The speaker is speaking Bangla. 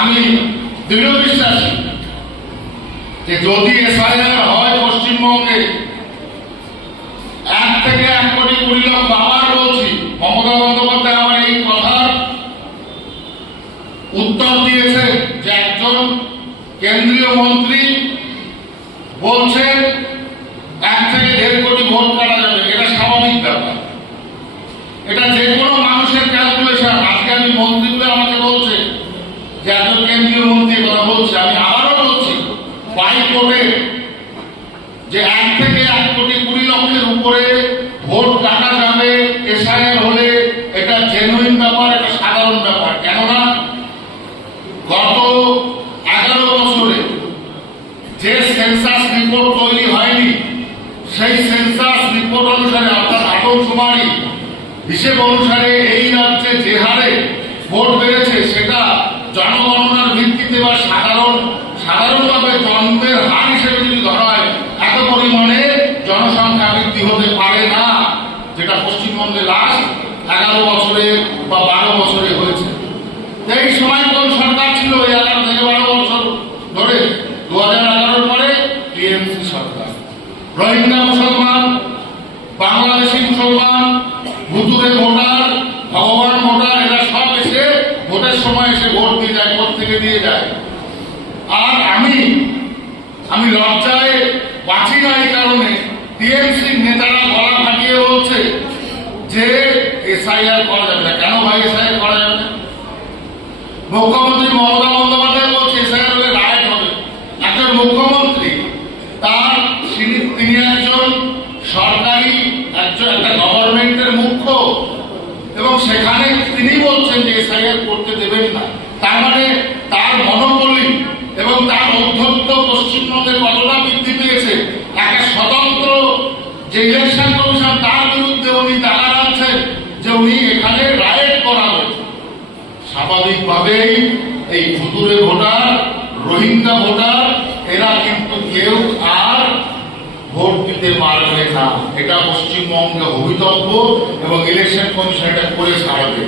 আমি দৃঢ় বিশ্বাসী যে যদি এসআইআর হয় পশ্চিমবঙ্গে 1 থেকে 1 কোটি 20 লক্ষ, আবার বলছি, মমতা বন্দ্যোপাধ্যায় আমার এই কথার উত্তর দিয়েছে যে একজন কেন্দ্রীয় মন্ত্রী বলছেন 1 থেকে 1.5 কোটি ভোট কাটা যাবে। এটা স্বাভাবিক ব্যাপার, এটা যে কোনো মানুষের ক্যালকুলেশন। আজকে আমি মন্ত্রীগুলো আমাকে বলছে যে একজন কেন্দ্রীয় মন্ত্রী কথা বলছে, আমি আবারও বলছি বাইকোর্টে যে 1 থেকে 1 কোটি 20 লক্ষের উপরে ভোট কাটা যাবে এসআইআর হলে, এটা জেনুইন ব্যাপার, এটা সাধারণ ব্যাপার। কেননা গত 11 বছরে যে সেন্সাস রিপোর্ট তৈরি হয়নি, সেই সেন্সাস রিপোর্ট অনুসারে অর্থাৎ আদমশুমারি হিসেব অনুসারে এই রাজ্যে যে হারে ভোট বেড়েছে সেটা জনগণনার ভিত্তিতে বা সাধারণভাবে জন্মের হার হিসেবে যদি ধরা হয়, এত পরিমাণে জনসংখ্যা বৃদ্ধি হতে পারে না, যেটা পশ্চিমবঙ্গে লাস্ট 11 বছরে বা 12 বছরে হয়েছে। এই সময় কোন সরকার ছিল? 11 থেকে 12 বছর ধরে 2011 পরে টিএমসি সরকার। রোহিঙ্গা মুসলমান, বাংলাদেশি মুসলমান, ভুতুরে ভোটার, ভগবান ভোটার, এরা সব এসে ভোটের সময় এসে ভোট দিয়ে যায়, ভোট থেকে দিয়ে যায়। আর আমি লজ্জায় বাঁচি না, এই কারণে টিএমসির নেতারা গলা ফাটিয়ে বলছে যে এসআইআর করা যাবে না। কেন ভাই এসআইআর করা যাবে না? মুখ্যমন্ত্রী মমতা বন্দ্যোপাধ্যায় বলছে এসআইআর হলে রায় হবে। একজন মুখ্যমন্ত্রী তিনি একজন সরকারি একটা গভর্নমেন্টের মুখ্য, এবং সেখানে তিনি বলছেন যে এসআইআর করতে দেবেন না। তার মানে তার মনোবলী এবং তার ঔদ্ধত্য পশ্চিমবঙ্গে কতটা বৃদ্ধি পেয়েছে। একটা স্বতন্ত্র যে ইলেকশন কমিশন, তার বিরুদ্ধে উনি দাঁড়া আছেন যে উনি এখানে রায়েট করাবেন। স্বাভাবিকভাবেই এই ভুতুরে ভোটার, রোহিঙ্গা ভোটার, এরা কিন্তু কেউ আর ভোট দিতে পারবে না। এটা পশ্চিমবঙ্গে অভিতব্য এবং ইলেকশন কমিশন এটা করে ছাড়বে।